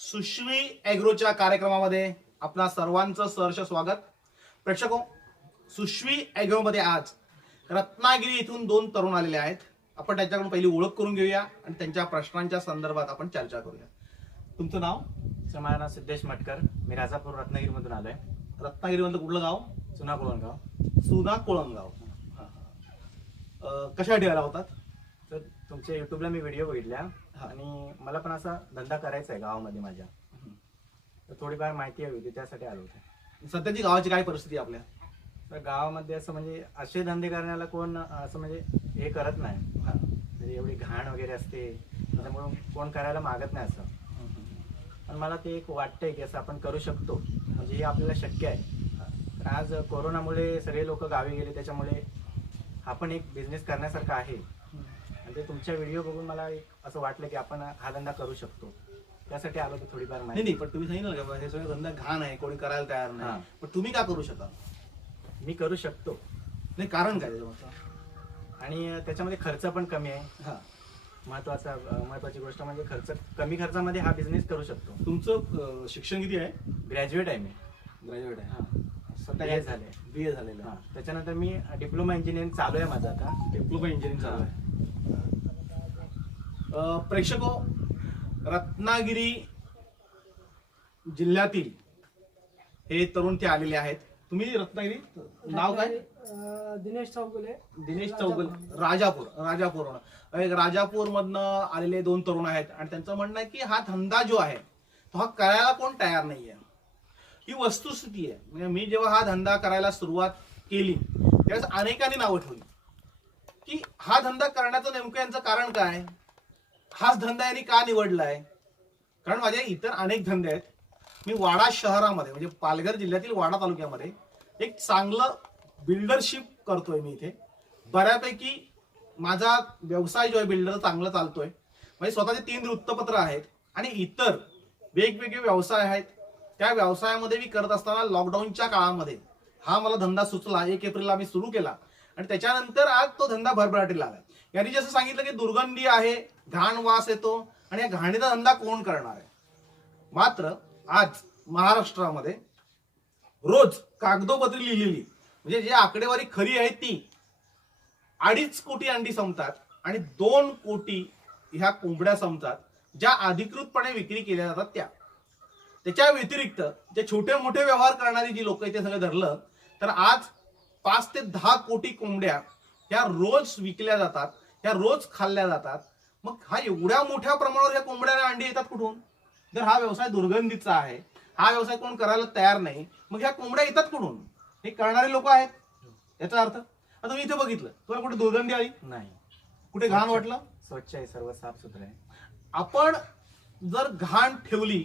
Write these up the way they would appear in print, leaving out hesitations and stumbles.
सुश्री ॲग्रोच्या कार्यक्रमामध्ये आपणा सर्वांचं सहर्ष स्वागत. प्रेक्षको, सुश्री ॲग्रोमध्ये आज रत्नागिरी इथून दोन तरुण आलेले आहेत. आपण त्यांच्याकडून पहिली ओळख करून घेऊया आणि त्यांच्या प्रश्नांच्या संदर्भात आपण चर्चा करूया. तुमचं नाव? माझं नाव सिद्धेश मटकर. मी राजापूर रत्नागिरीमधून आलोय. रत्नागिरीमधलं कुठलं गाव? चुना कोळणगाव. सुना कोळंगाव. कशासाठी आला होतात? तर तुमच्या युट्यूबला मी व्हिडिओ बघितल्या आणि मला पण असा धंदा करायचा आहे गावामध्ये माझ्या. तर थोडीफार माहिती हवी होती, त्यासाठी आलो होतो. सध्याची गावाची काय परिस्थिती आहे आपल्या? तर गावामध्ये असं म्हणजे असे धंदे करण्याला कोण असं म्हणजे हे करत नाही. म्हणजे एवढी घाण वगैरे असते, त्याच्यामुळे कोण करायला मागत नाही असं. पण मला ते एक वाटतंय की असं आपण करू शकतो, म्हणजे हे आपल्याला शक्य आहे. तर आज कोरोनामुळे सगळे लोक गावी गेले, त्याच्यामुळे हा पण एक बिझनेस करण्यासारखा आहे. आणि ते तुमच्या व्हिडिओ बघून मला एक असं वाटलं की आपण हा धंदा करू शकतो. त्यासाठी आलो तर थोडीफार माहिती. नाही, पण तुम्ही सांगितलं का हे सगळं धंदा घाण आहे, कोणी करायला तयार नाही, पण तुम्ही का करू शकाल? मी करू शकतो. नाही, कारण काय? आणि त्याच्यामध्ये खर्च पण कमी आहे. महत्वाची गोष्ट म्हणजे कमी खर्चामध्ये हा बिझनेस करू शकतो. तुमचं शिक्षण किती आहे? ग्रॅज्युएट आहे मी. ग्रॅज्युएट आहे. BA झाले. BA झालेलं आहे. त्याच्यानंतर मी डिप्लोमा इंजिनिअरिंग चालू आहे माझं आता. डिप्लोमा इंजिनिअरिंग चालू आहे. प्रेक्षको, रत्नागिरी जिल्ह्यातील हे तरुण ते आलेले आहेत. तुम्ही रत्नागिरी, नाव काय? दिनेश चौगुले. दिनेश चौगुले. राजापूर मधनं आलेले दोन तरुण आहेत आणि त्यांचं म्हणणं आहे की हा धंदा जो आहे तो हा करायला कोण तयार नाहीये. ही वस्तुस्थिती आहे. म्हणजे मी जेव्हा हा धंदा करायला सुरुवात केली त्यावेळेस अनेकांनी नावं ठेवली की हा धंदा करण्याचं नेमकं यांचं कारण काय, हाच धंदा यांनी का निवडलाय. कारण माझे इतर अनेक धंदे आहेत. मी वाडा शहरामध्ये म्हणजे पालघर जिल्ह्यातील वाडा तालुक्यामध्ये एक चांगलं बिल्डरशिप करतोय. मी इथे बऱ्यापैकी माझा व्यवसाय जो आहे बिल्डर चांगला चालतोय. म्हणजे स्वतःचे 3 वृत्तपत्र आहेत आणि इतर वेगवेगळे व्यवसाय आहेत. त्या व्यवसायामध्ये मी करत असताना लॉकडाऊनच्या काळामध्ये हा मला धंदा सुचला. 1 एप्रिलला मी सुरू केला आणि त्याच्यानंतर आज तो धंदा भरभराटीला आला. यांनी जसं सांगितलं की दुर्गंधी आहे, घाण वास येतो आणि या घाणीचा धंदा कोण करणार आहे. मात्र आज महाराष्ट्रामध्ये रोज कागदोपत्री लिहिलेली म्हणजे जी आकडेवारी खरी आहे ती 2.5 कोटी अंडी संपतात आणि 2 कोटी ह्या कोंबड्या संपतात ज्या अधिकृतपणे विक्री केल्या जातात त्या. त्याच्या व्यतिरिक्त जे छोटे मोठे व्यवहार करणारी जी लोक इथे सगळं धरलं तर आज 5 ते 10 कोटी कोंबड्या ह्या रोज विकल्या जातात, ह्या रोज खाल्ल्या जातात. मग हा एवढ्या मोठ्या प्रमाणावर ह्या कोंबड्या अंडी येतात कुठून? जर हा व्यवसाय दुर्गंधीचा आहे, हा व्यवसाय कोण करायला तयार नाही, मग ह्या कोंबड्या येतात कुठून? हे करणारे लोक आहेत. याचा अर्थ आता तुम्ही इथे बघितलं, तुम्हाला कुठे दुर्गंधी आली नाही, कुठे घाण वाटलं? स्वच्छ आहे, सर्व साफ सुथरं आहे. आपण जर घाण ठेवली,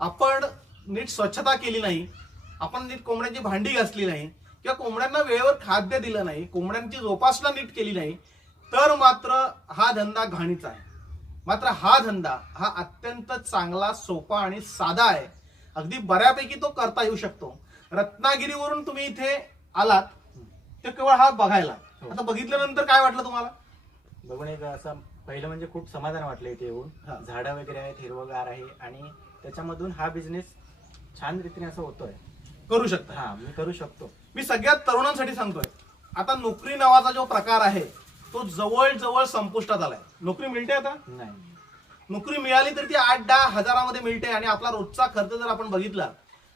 आपण नीट स्वच्छता केली नाही, आपण नीट कोंबड्यांची भांडी घासली नाही किंवा कोंबड्यांना वेळेवर खाद्य दिलं नाही, कोंबड्यांची जोपासना नीट केली नाही, तर मात्र हा धंदा घाणीचा आहे. मात्र हा धंदा हा अत्यंत चांगला, सोपा आणि साधा आहे. अगदी बऱ्यापैकी तो करता येऊ शकतो. रत्नागिरीवरून तुम्ही इथे आलात ते केवळ हा बघायला. आता बघितल्यानंतर काय वाटलं तुम्हाला? बघून एक असं पहिलं म्हणजे खूप समाधान वाटलं इथे येऊन. झाडं वगैरे आहेत, हिरवगार आहे आणि त्याच्यामधून हा बिझनेस छान रीतीने असं होतोय. करू शकता. मी करू शकतो. मी सगळ्यात तरुणांसाठी सांगतोय, आता नोकरी नावाचा जो प्रकार आहे तो जवळ संपुष्टात आलाय. नोकरी मिळते आता? नाही. नोकरी मिळाली तर ती 8-10 हजारामध्ये मिळते आणि आपला रोजचा खर्च जर आपण बघितला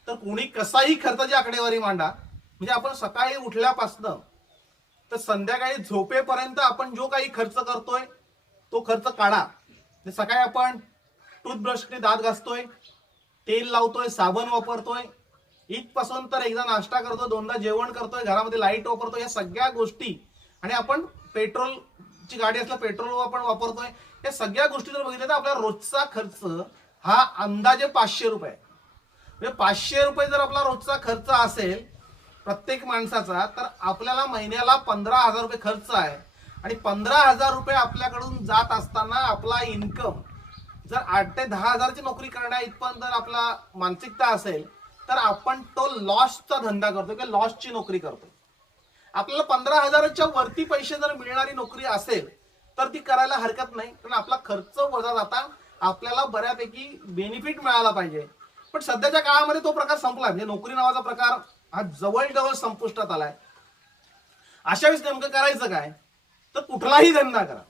तर कोणी कसाही खर्चाची आकडेवारी मांडा, म्हणजे आपण सकाळी उठल्यापासनं तर संध्याकाळी झोपेपर्यंत आपण जो काही खर्च करतोय तो खर्च काढा. सकाळी आपण टूथब्रशने दात घासतोय, तेल लावतोय, साबण वापरतोय, इथपासून तर एकदा नाश्ता करतोय, 2दा जेवण करतोय, घरामध्ये लाईट वापरतोय, या सगळ्या गोष्टी, आणि आपण पेट्रोलची गाडी असल्या पेट्रोल आपण वापरतोय. या सगळ्या गोष्टी जर बघितल्या तर आपला रोजचा खर्च हा अंदाजे 500 रुपये. म्हणजे 500 रुपये जर आपला रोजचा खर्च असेल प्रत्येक माणसाचा, तर आपल्याला महिन्याला 15,000 रुपये खर्च आहे. आणि 15,000 रुपये आपल्याकडून जात असताना आपला इन्कम जर 8 ते 10 हजारची नोकरी करण्या इतपत जर आपला मानसिकता असेल तर आपण तो लॉसचा धंदा करतो किंवा लॉसची नोकरी करतो. आपल्याला 15,000च्या वरती पैसे जर मिळणारी नोकरी असेल तर ती करायला हरकत नाही, कारण आपला खर्च वजा जाता आपल्याला बऱ्यापैकी बेनिफिट मिळाला पाहिजे. पण सध्याच्या काळामध्ये तो प्रकार संपला, म्हणजे नोकरी नावाचा प्रकार हा जवळजवळ संपुष्टात आलाय. अशा वेळेस नेमकं करायचं काय, तर कुठलाही धंदा करा,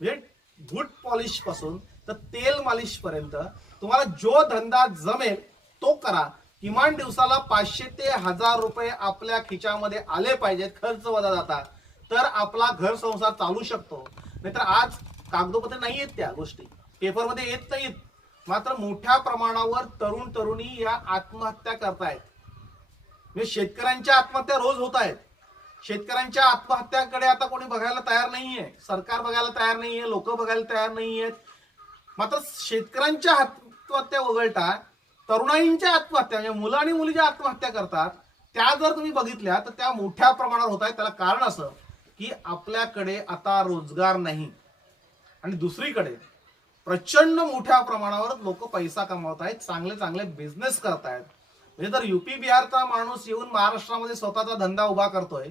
म्हणजे बूट पॉलिश पासून तर तेल मालिश पर्यंत तुम्हाला जो धंदा जमेल तो करा. किमान दिवसाला 500 ते 1000 रुपये आपल्या खिच्यामध्ये आले पाहिजेत, खर्च वजा जाता, तर आपला घर संसार चालू शकतो. नाहीतर आज कागदोपत्री नाही आहेत, त्या गोष्टी पेपरमध्ये येत नाहीत. मात्र मोठ्या प्रमाणावर तरुण तरुणी या आत्महत्या करतायत. म्हणजे शेतकऱ्यांच्या आत्महत्या रोज होत आहेत. शेतकऱ्यांच्या आत्महत्याकडे आता कोणी बघायला तयार नाहीये, सरकार बघायला तयार नाहीये, लोक बघायला तयार नाहीयेत. मात्र शेतकऱ्यांच्या आत्महत्या वगळता तरुणाईंच्या आत्महत्या, म्हणजे मुलं आणि मुली ज्या आत्महत्या करतात त्या जर तुम्ही बघितल्या तर त्या मोठ्या प्रमाणावर होत आहेत. त्याला कारण असं की आपल्याकडे आता रोजगार नाही आणि दुसरीकडे प्रचंड मोठ्या प्रमाणावर लोक पैसा कमावत आहेत, चांगले चांगले बिझनेस करतायत. म्हणजे जर युपी बिहारचा माणूस येऊन महाराष्ट्रामध्ये स्वतःचा धंदा उभा करतोय,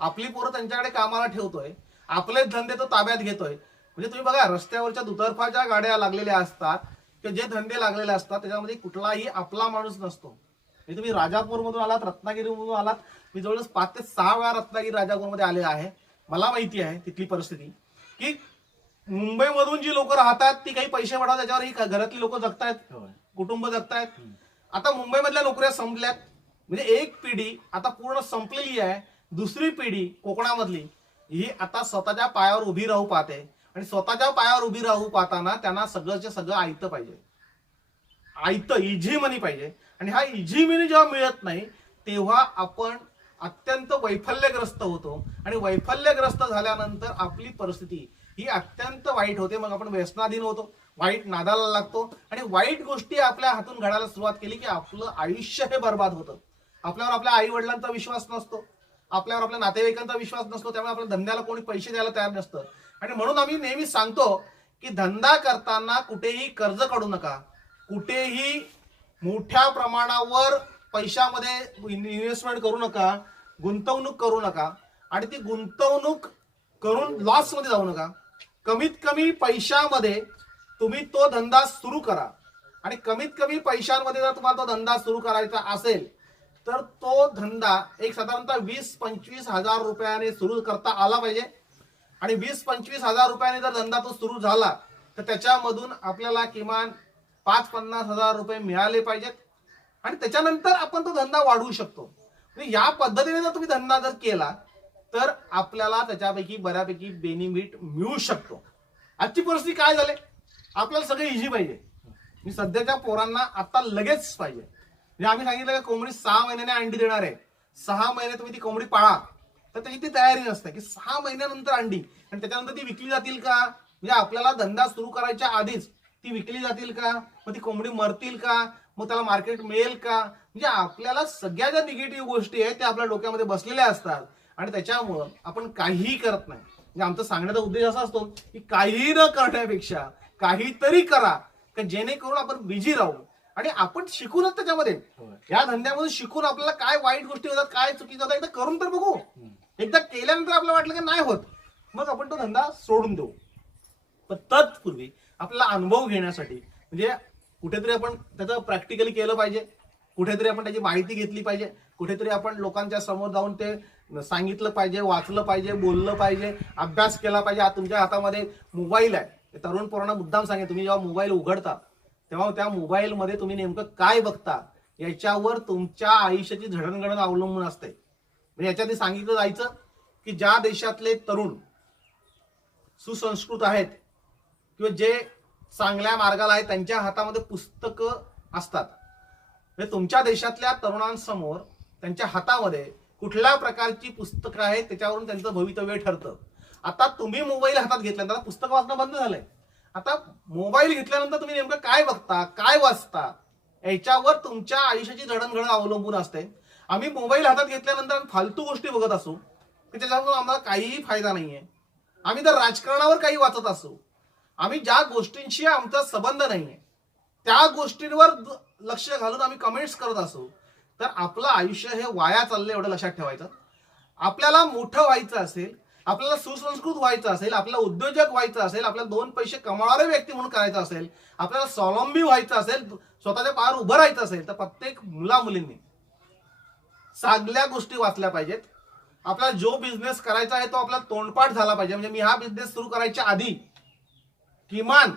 आपली पोरं त्यांच्याकडे कामाला ठेवतोय, आपले धंदे तो ताब्यात घेतोय. म्हणजे तुम्ही बघा, रस्त्यावरच्या दुतर्फा ज्या गाड्या लागलेल्या असतात किंवा जे धंदे लागलेले असतात त्याच्यामध्ये कुठलाही आपला माणूस नसतो. म्हणजे तुम्ही राजापूरमधून आलात, रत्नागिरीमधून आलात, मी जवळजवळ 5 ते 6 वेळा रत्नागिरी राजापूरमध्ये आले आहे. मला माहिती आहे तिथली परिस्थिती, की मुंबईमधून जी लोक राहतात ती काही पैसे वाढवतात, त्याच्यावर ही घरातली लोक जगतायत, कुटुंब जगतायत. आता मुंबईमधल्या नोकऱ्या संपल्यात, म्हणजे एक पिढी आता पूर्ण संपलेली आहे. दुसरी पिढी कोकणामधली ही आता स्वतःच्या पायावर उभी राहू पाहते आणि स्वतःच्या पायावर उभी राहू पाहताना त्यांना सगळंच्या सगळं आयतं पाहिजे, आयतं इझी मनी पाहिजे. आणि हा इझी मनी जेव्हा मिळत नाही तेव्हा आपण अत्यंत वैफल्यग्रस्त होतो आणि वैफल्यग्रस्त झाल्यानंतर आपली परिस्थिती ही अत्यंत वाईट होते. मग आपण व्यसनाधीन होतो, वाईट नादाला लागतो आणि वाईट गोष्टी आपल्या हातून घडायला सुरुवात केली की आपलं आयुष्य हे बर्बाद होतं. आपल्यावर आपल्या आई वडिलांचा विश्वास नसतो, आपल्यावर आपल्या नातेवाईकांचा विश्वास नसतो, त्यामुळे आपल्या धंद्याला कोणी पैसे द्यायला तयार नसतं. आणि म्हणून आम्ही नेहमी सांगतो की धंदा करताना कुठेही कर्ज काढू नका, कुठेही मोठ्या प्रमाणावर पैशामध्ये इन्व्हेस्टमेंट करू नका, गुंतवणूक करू नका आणि ती गुंतवणूक करून लॉस मध्ये जाऊ नका. कमीत कमी पैशामध्ये तुम्ही तो धंदा सुरू करा आणि कमीत कमी पैशांमध्ये जर तुम्हाला तो धंदा सुरू करायचा असेल तर तो धंदा एक साधारणतः 20-25 हजार रुपयाने सुरू करता आला पाहिजे. आणि 20-25 हजार रुपयाने जर धंदा तो सुरू झाला तर त्याच्यामधून आपल्याला किमान 5-50 हजार रुपये मिळाले पाहिजेत आणि त्याच्यानंतर आपण तो धंदा वाढवू शकतो. म्हणजे या पद्धतीने जर तुम्ही धंदा जर केला तर आपल्याला त्याच्यापैकी बऱ्यापैकी बेनिफिट मिळू शकतो. आजची परिस्थिती काय झाली, आपल्याला सगळं इझी पाहिजे. मी सध्याच्या पोरांना आता लगेच पाहिजे. म्हणजे आम्ही सांगितलं का कोंबडी 6 महिन्याने अंडी देणार आहे, 6 महिने तुम्ही ती कोंबडी पाळा, तर त्याची ती तयारी नसते की 6 महिन्यानंतर अंडी आणि त्याच्यानंतर ती विकली जातील का. म्हणजे आपल्याला धंदा सुरू करायच्या आधीच ती विकली जातील का, मग ती कोंबडी मरतील का, मग त्याला मार्केट मिळेल का. म्हणजे आपल्याला सगळ्या ज्या निगेटिव्ह गोष्टी आहेत त्या आपल्या डोक्यामध्ये बसलेल्या असतात आणि त्याच्यामुळं आपण काहीही करत नाही. म्हणजे आमचा सांगण्याचा उद्देश असा असतो की काही न करण्यापेक्षा काहीतरी करा की जेणेकरून आपण बिझी राहू आणि आपण शिकूनच त्याच्यामध्ये या धंद्यामधून शिकून आपल्याला काय वाईट गोष्टी होतात, काय चुकीचं होतात एकदा करून तर बघू. एकदा केल्यानंतर आपल्याला वाटलं की नाही होत मग आपण तो धंदा सोडून देऊ. पण तत्पूर्वी आपल्याला अनुभव घेण्यासाठी म्हणजे कुठेतरी आपण त्याचं प्रॅक्टिकली केलं पाहिजे, कुठेतरी आपण त्याची माहिती घेतली पाहिजे, कुठेतरी आपण लोकांच्या समोर जाऊन ते सांगितलं पाहिजे, वाचलं पाहिजे, बोललं पाहिजे, अभ्यास केला पाहिजे. आज तुमच्या हातामध्ये मोबाईल आहे, तरुण पोरांना मुद्दाम सांगेल, तुम्ही जेव्हा मोबाईल उघडता तेव्हा त्या मोबाईलमध्ये तुम्ही नेमकं काय बघता याच्यावर तुमच्या आयुष्याची जडणघडण अवलंबून असते. म्हणजे याच्यात सांगितलं जायचं की ज्या देशातले तरुण सुसंस्कृत आहेत किंवा जे चांगल्या मार्गाला आहेत त्यांच्या हातामध्ये पुस्तकं असतात. म्हणजे तुमच्या देशातल्या तरुणांसमोर त्यांच्या हातामध्ये कुठल्या प्रकारची पुस्तकं आहेत त्याच्यावरून त्यांचं भवितव्य ठरतं. आता तुम्ही मोबाईल हातात घेतल्यानंतर पुस्तक वाचणं बंद झालंय. आता मोबाईल घेतल्यानंतर तुम्ही नेमकं काय बघता, काय वाचता याच्यावर तुमच्या आयुष्याची जडणघडण अवलंबून असते. आम्ही मोबाईल हातात घेतल्यानंतर फालतू गोष्टी बघत असू की त्याच्यावर आम्हाला काहीही फायदा नाहीये. आम्ही जर राजकारणावर काही वाचत असू, आम्ही ज्या गोष्टींशी आमचा संबंध नाहीये त्या गोष्टींवर लक्ष घालून आम्ही कमेंट्स करत असू तर आपलं आयुष्य हे वाया चाललंय एवढं लक्षात ठेवायचं. आपल्याला मोठं व्हायचं असेल आपल्याला सुसंस्कृत व्हायचं असेल, आपल्याला उद्योजक व्हायचं असेल, आपल्याला 2 पैसे कमावणारे व्यक्ती म्हणून करायचं असेल, आपल्याला स्वावलंबी व्हायचं असेल, स्वतःच्या पायावर उभं राहायचं असेल, तर प्रत्येक मुलींनी सगळ्या गोष्टी वाचल्या पाहिजेत. आपल्याला जो बिझनेस करायचा आहे तो आपल्याला तोंडपाठ झाला पाहिजे. म्हणजे मी हा बिझनेस सुरू करायच्या आधी किमान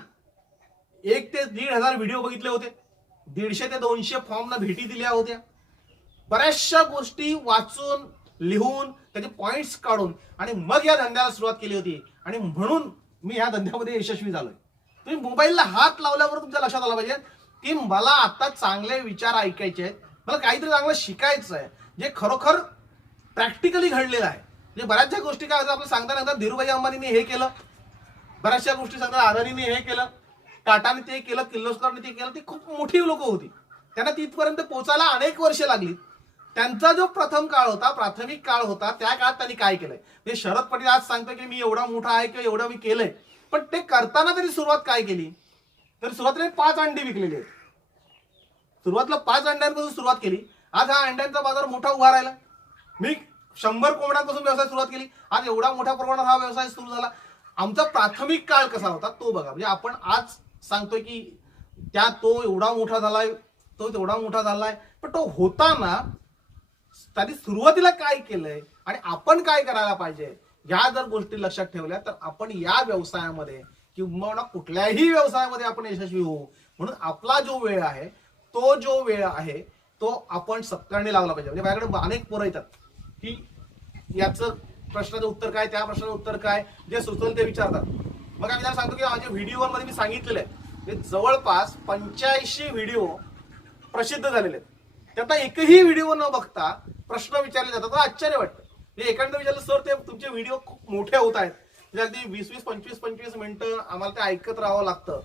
1 ते 1,500 व्हिडिओ बघितले होते, 150 ते 200 फॉर्मना भेटी दिल्या होत्या, बऱ्याचशा गोष्टी वाचून लिहून त्याचे पॉइंट्स काढून आणि मग या धंद्याला सुरुवात केली होती. आणि म्हणून मी या धंद्यामध्ये यशस्वी झालोय. तुम्ही मोबाईलला हात लावल्यावर तुमच्या लक्षात आलं पाहिजे की मला आता चांगले विचार ऐकायचे आहेत, मला काहीतरी चांगलं शिकायचं आहे जे खरोखर प्रॅक्टिकली घडलेलं आहे. म्हणजे बऱ्याचशा गोष्टी काय आपल्याला सांगता धीरूभाई अंबानीने हे केलं, बऱ्याचशा गोष्टी सांगतात अदानीने हे केलं, टाटाने ते केलं, किर्लोस्करने ते केलं. ती खूप मोठी लोक होती, त्यांना तिथपर्यंत पोहोचायला अनेक वर्षे लागली. त्यांचा जो प्रथम काळ होता, प्राथमिक काळ होता, त्या काळात त्यांनी काय केलंय. म्हणजे शरद पटेल आज सांगतो की मी एवढा मोठा आहे किंवा एवढं मी केलंय, पण ते करताना तरी सुरुवात काय केली, तर सुरुवातीला 5 अंडी विकलेली आहेत. सुरुवातीला 5 अंड्यांपासून सुरुवात केली. आज हा अंड्यांचा बाजार मोठा उभा राहिला. मी 100 कोंबड्यांपासून व्यवसाय सुरुवात केली, आज एवढा मोठ्या प्रमाणात हा व्यवसाय सुरू झाला. आमचा प्राथमिक काळ कसा होता तो बघा. म्हणजे आपण आज सांगतोय की तो एवढा मोठा झालाय, तो तेवढा मोठा झालाय, पण तो होताना त्यांनी सुरुवातीला काय केलंय आणि आपण काय करायला पाहिजे, या जर गोष्टी लक्षात ठेवल्या तर आपण या व्यवसायामध्ये किंवा कुठल्याही व्यवसायामध्ये आपण यशस्वी होऊ. म्हणून आपला जो वेळ आहे तो आपण सत्कारणी लावला पाहिजे. म्हणजे माझ्याकडे अनेक पोरं येतात की याचं प्रश्नाचं उत्तर काय, त्या प्रश्नाचं उत्तर काय, जे सुचवलं ते विचारतात. मग आम्ही त्यांना सांगतो की माझ्या व्हिडिओमध्ये मी सांगितलेलं आहे जवळपास 85 व्हिडिओ प्रसिद्ध झालेले आहेत. त्यातला एकही व्हिडिओ न बघता प्रश्न विचारले जातात. तर आश्चर्य वाटतं. म्हणजे एखादं विचारलं सर ते तुमचे व्हिडिओ खूप मोठे होत आहेत, म्हणजे अगदी 20-20, 25-25 मिनिटं आम्हाला ते ऐकत राहावं लागतं.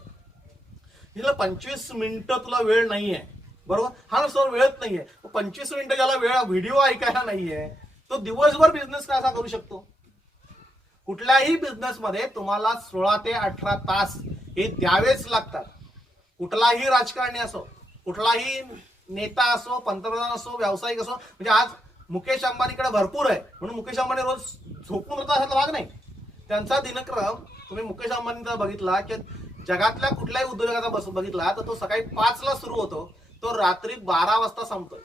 25 मिनिटं तुला वेळ नाहीये, बरोबर? हा सर वेळच नाहीये. 25 मिनिटं ज्याला वेळ व्हिडिओ ऐकायला नाहीये तो दिवसभर बिझनेस कसा करू शकतो? कुठल्याही बिझनेस मध्ये तुम्हाला 16 ते 18 तास हे द्यावेच लागतात. कुठलाही राजकारणी असो, कुठलाही नेता असो, पंतप्रधान असो, व्यावसायिक असो. म्हणजे आज मुकेश अंबानीकडे भरपूर आहे म्हणून मुकेश अंबानी रोज झोपून होता असा भाग नाही. त्यांचा दिनक्रम तुम्ही मुकेश अंबानीचा बघितला की जगातल्या कुठल्याही उद्योजकाचा बघितला तर तो सकाळी 5 ला सुरू होतो, तो रात्री 12 वाजता संपतोय.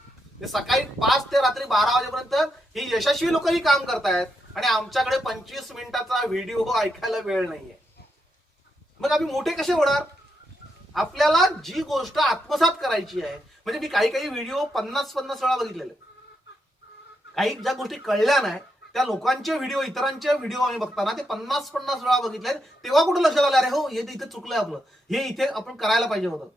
सकाळी 5 ते रात्री 12 वाजेपर्यंत ही यशस्वी लोकही काम करतायत आणि आमच्याकडे 25 मिनिटाचा व्हिडिओ ऐकायला वेळ नाहीये. मग आम्ही मोठे कसे होणार? आपल्याला जी गोष्ट आत्मसात करायची आहे. म्हणजे मी काही व्हिडिओ 50-50 वेळा बघितलेले. काही ज्या गोष्टी कळल्या नाही त्या लोकांचे व्हिडिओ, इतरांचे व्हिडिओ आम्ही बघताना ते 50-50 वेळा बघितले. तेव्हा कुठं लक्षात आलं अरे हो हे इथे चुकलंय आपलं, हे इथे आपण करायला पाहिजे होतं.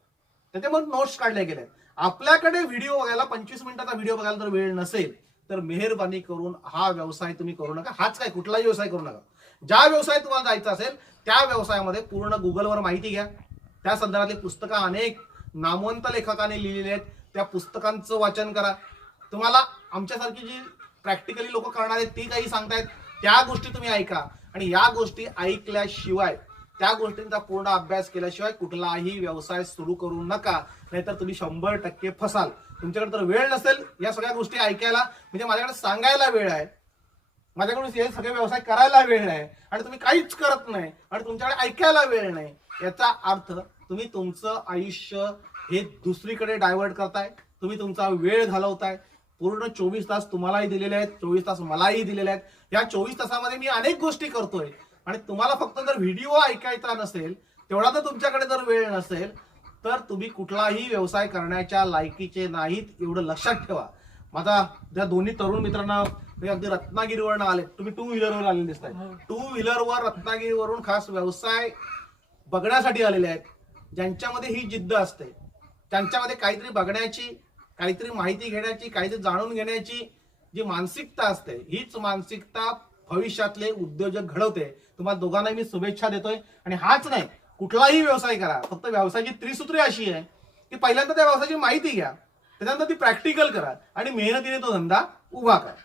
त्याच्यामुळे नोट्स काढले गेले. आपल्याकडे व्हिडिओ बघायला 25 मिनिटाचा व्हिडिओ बघायला जर वेळ नसेल तर मेहरबानी करून हा व्यवसाय तुम्ही करू नका. हाच काय कुठलाही व्यवसाय करू नका. ज्या व्यवसायात तुम्हाला जायचं असेल त्या व्यवसायामध्ये पूर्ण गुगलवर माहिती घ्या. त्या संदर्भातली पुस्तकं अनेक नामवंत लेखकांनी लिहिलेली आहेत, त्या पुस्तकांचं वाचन करा. तुम्हाला आमच्यासारखी जी प्रॅक्टिकली लोक करणार आहेत ती काही सांगतायत त्या गोष्टी तुम्ही ऐका. आणि या गोष्टी ऐकल्याशिवाय, त्या गोष्टींचा पूर्ण अभ्यास केल्याशिवाय कुठलाही व्यवसाय सुरू करू नका, नाहीतर तुम्ही 100% फसाल. तुमच्याकडे तर वेळ नसेल या सगळ्या गोष्टी ऐकायला, म्हणजे माझ्याकडे सांगायला वेळ आहे, माझ्याकडून हे सगळे व्यवसाय करायला वेळ आहे आणि तुम्ही काहीच करत नाही आणि तुमच्याकडे ऐकायला वेळ नाही. याचा अर्थ तुम्ही तुमचं आयुष्य हे दुसरीकडे डायव्हर्ट करताय, तुम्ही तुमचा वेळ घालवताय. पूर्ण 24 तास तुम्हालाही दिलेले आहेत, 24 तास मलाही दिलेले आहेत. या 24 तासामध्ये मी अनेक गोष्टी करतोय आणि तुम्हाला फक्त जर व्हिडिओ ऐकायचा नसेल, तेवढा तर तुमच्याकडे जर वेळ नसेल तर तुम्ही कुठलाही व्यवसाय करण्याच्या लायकीचे नाहीत, एवढं लक्षात ठेवा. माझा त्या दोन्ही तरुण मित्रांना अगदी रत्नागिरीवरून आले, तुम्ही 2 व्हीलरवर आलेले दिसताय. 2 व्हीलरवर रत्नागिरीवरून खास व्यवसाय बघण्यासाठी आलेले आहेत. ज्यांच्यामध्ये ही जिद्द असते, त्यांच्यामध्ये काहीतरी बघण्याची, काहीतरी माहिती घेण्याची, काहीतरी जाणून घेण्याची जी मानसिकता असते, हीच मानसिकता भविष्यातले उद्योजक घडवते. तुम्हाला दोघांना मी शुभेच्छा देतोय. आणि हाच नाही, कुठलाही व्यवसाय करा, फक्त व्यवसायाची त्रिसूत्री अशी आहे की पहिल्यांदा त्या व्यवसायाची माहिती घ्या, त्याच्यानंतर ती प्रॅक्टिकल करा आणि मेहनतीने तो धंदा उभा करा.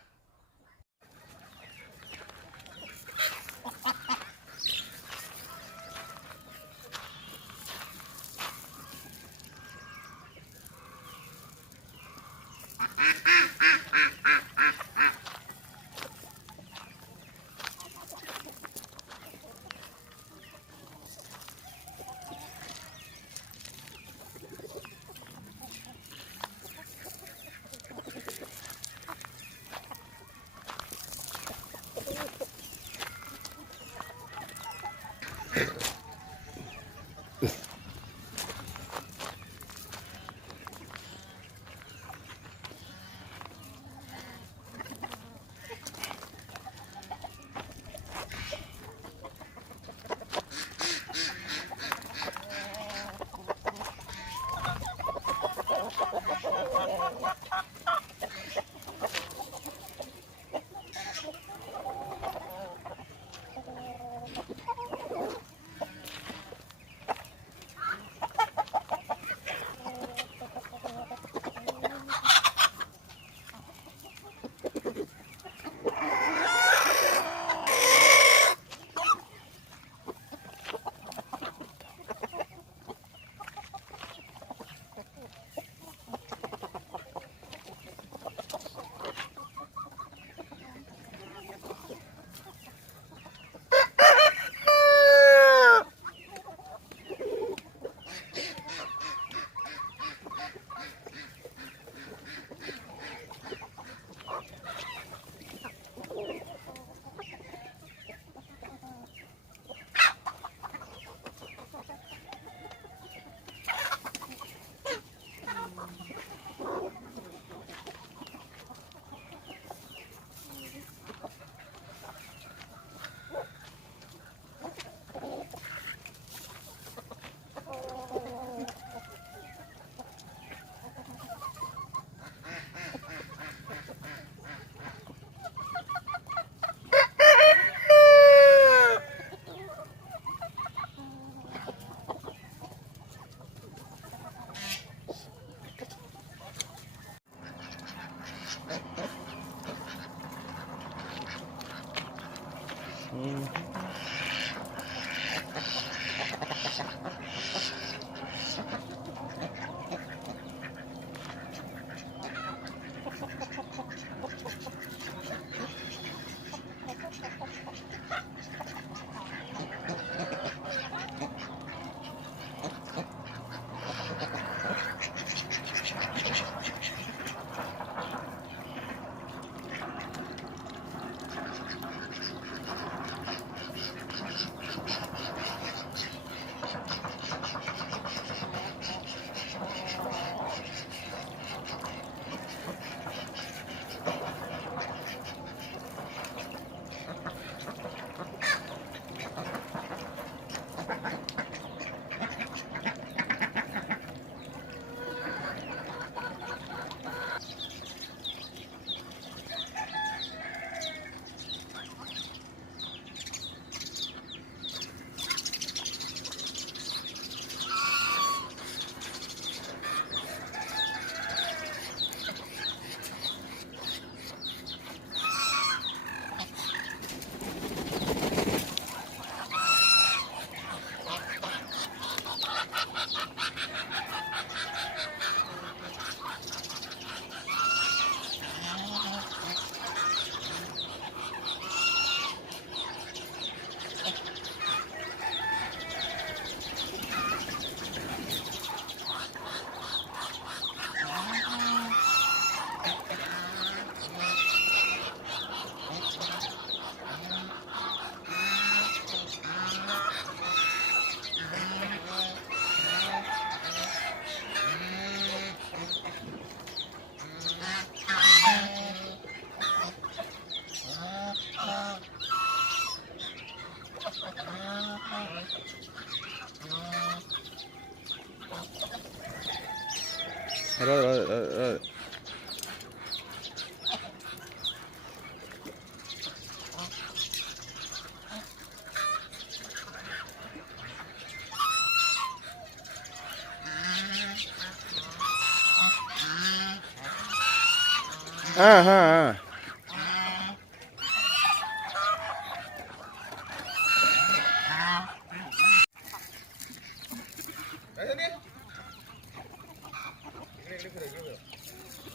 हां हां हां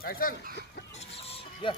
काय सांग या